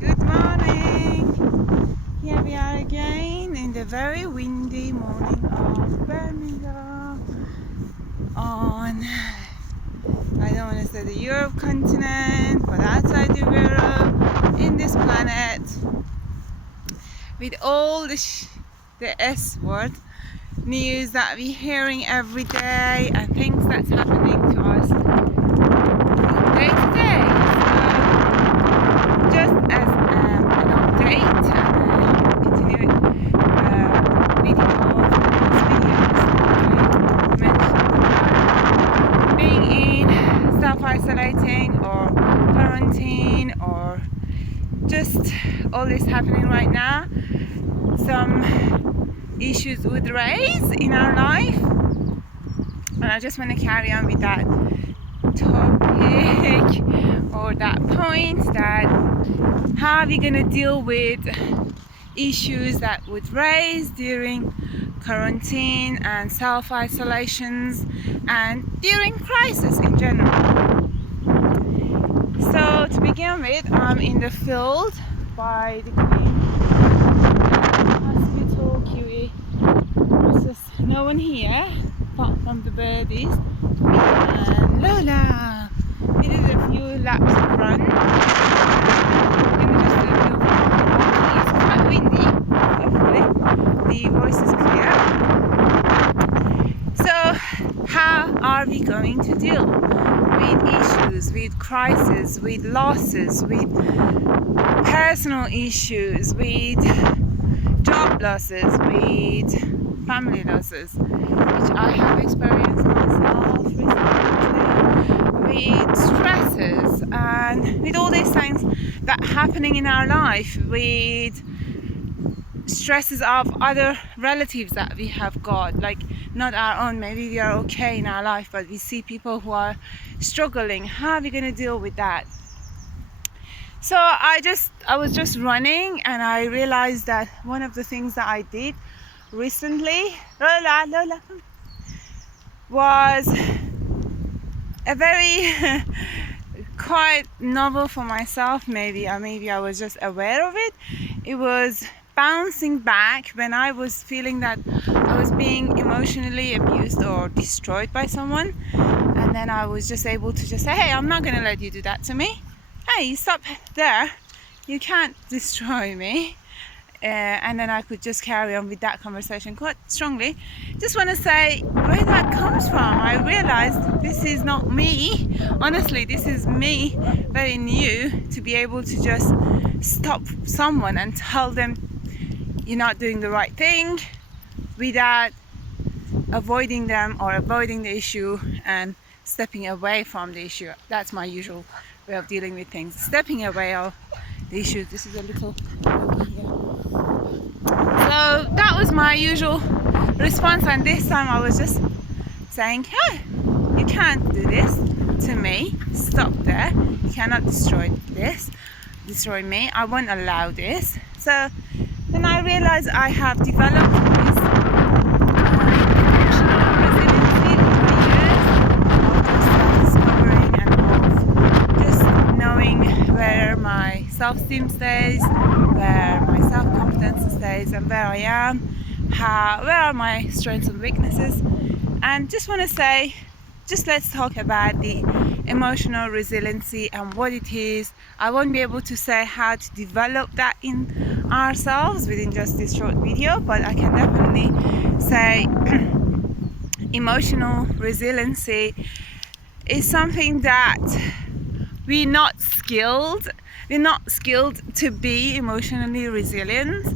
Good morning. Here we are again in the very windy morning of Birmingham on, I don't want to say the Europe continent, but outside of Europe, in this planet, with all the S word news that we're hearing every day and things that's happening to us day to day. So just as an update and continuing video of the videos, I mentioned being in self-isolating or quarantine or just all this happening right now. Some issues would raise in our life, and I just want to carry on with that topic or that point, that how are we going to deal with issues that would raise during quarantine and self-isolations and during crisis in general. So to begin with, I'm in the field by the Queen Hospital QE. There's just no one here apart from the birdies and Lola. We did a few laps of run. It's quite windy. Hopefully the voice is clear. So how are we going to deal with issues, with crises, with losses, with personal issues, with job losses, with family losses, which I have experienced myself recently, with stresses and with all these things that are happening in our life, with stresses of other relatives that we have got, like not our own. Maybe we are okay in our life, but we see people who are struggling. How are we going to deal with that? So I was just running, and I realized that one of the things that I did recently, Lola, was a very quite novel for myself. Maybe I was just aware of it. It was bouncing back when I was feeling that I was being emotionally abused or destroyed by someone, and then I was just able to just say, hey, I'm not going to let you do that to me. Hey, stop there, you can't destroy me. And then I could just carry on with that conversation quite strongly. Just want to say where that comes from. I realized this is not me. Honestly, this is me, very new, to be able to just stop someone and tell them you're not doing the right thing without avoiding them or avoiding the issue and stepping away from the issue. That's my usual way of dealing with things, stepping away of the issue. This is a little doggy here. So that was my usual response, and this time I was just saying, hey, you can't do this to me, stop there, you cannot destroy me, I won't allow this. So then I realized I have developed this self-esteem stays, where my self-confidence stays, and where I am, where are my strengths and weaknesses. And just want to say, just let's talk about the emotional resiliency and what it is. I won't be able to say how to develop that in ourselves within just this short video, but I can definitely say emotional resiliency is something that we're not skilled to be emotionally resilient.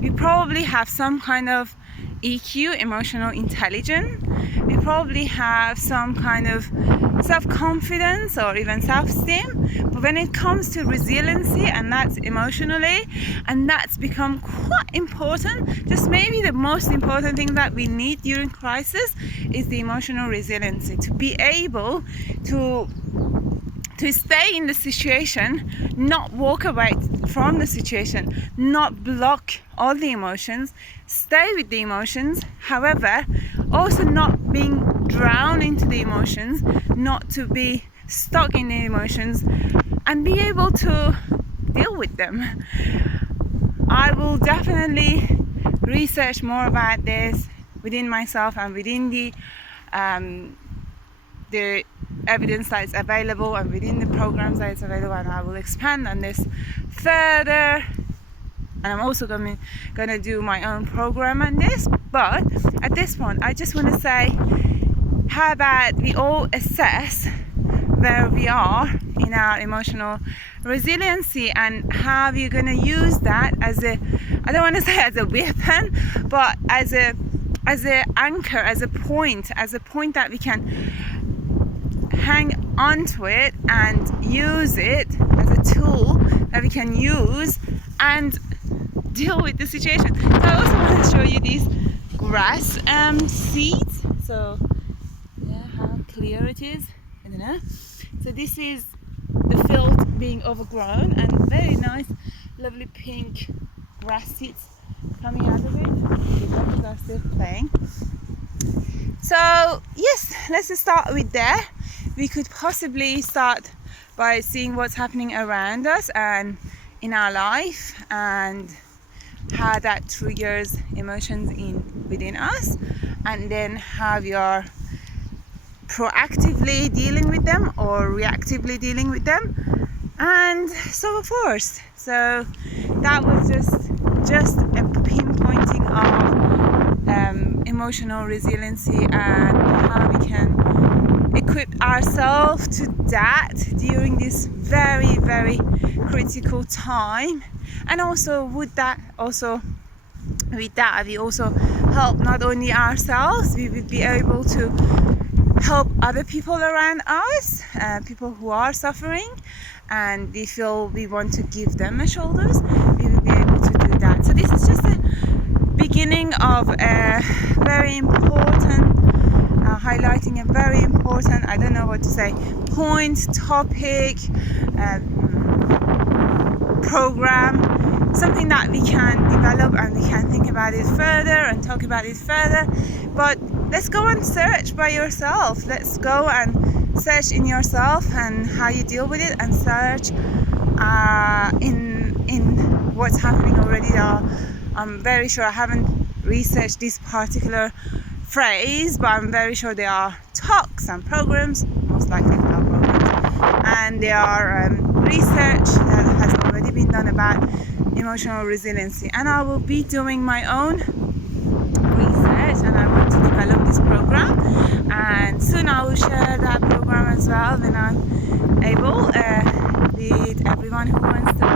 We probably have some kind of EQ, emotional intelligence. We probably have some kind of self-confidence or even self-esteem. But when it comes to resiliency, and that's emotionally, and that's become quite important, just maybe the most important thing that we need during crisis is the emotional resiliency, to be able to stay in the situation, not walk away from the situation, not block all the emotions, stay with the emotions, however, also not being drowned into the emotions, not to be stuck in the emotions, and be able to deal deal with them. I will definitely research more about this within myself and within the evidence that is available and within the programs that is available, and I will expand on this further. And I'm also going to do my own program on this. But at this point, I just want to say, how about we all assess where we are in our emotional resiliency, and how you're going to use that as a, I don't want to say as a weapon, but as a anchor, as a point that we can hang onto it and use it as a tool that we can use and deal with the situation. So I also want to show you these grass seeds. So yeah, how clear it is. I don't know. So this is the field being overgrown, and very nice, lovely pink grass seeds coming out of it. The bugs are still playing. So yes, let's just start with there. We could possibly start by seeing what's happening around us and in our life, and how that triggers emotions within us, and then how we are proactively dealing with them or reactively dealing with them, and so forth. So that was just a pinpointing of emotional resiliency and how we can equip ourselves to that during this very, very critical time. And also with that we also help not only ourselves, we will be able to help other people around us, people who are suffering, and we feel we want to give them a shoulders, we will be able to do that. So this is just a beginning of a very important, highlighting a very important, I don't know what to say, point, topic, program, something that we can develop and we can think about it further and talk about it further. But let's go and search by yourself. Let's go and search in yourself and how you deal with it, and search in what's happening already. I'm very sure, I haven't researched this particular phrase, but I'm very sure there are talks and programs, most likely there are programs, and there are research that has already been done about emotional resiliency. And I will be doing my own research, and I want to develop this program, and soon I will share that program as well when I'm able with everyone who wants to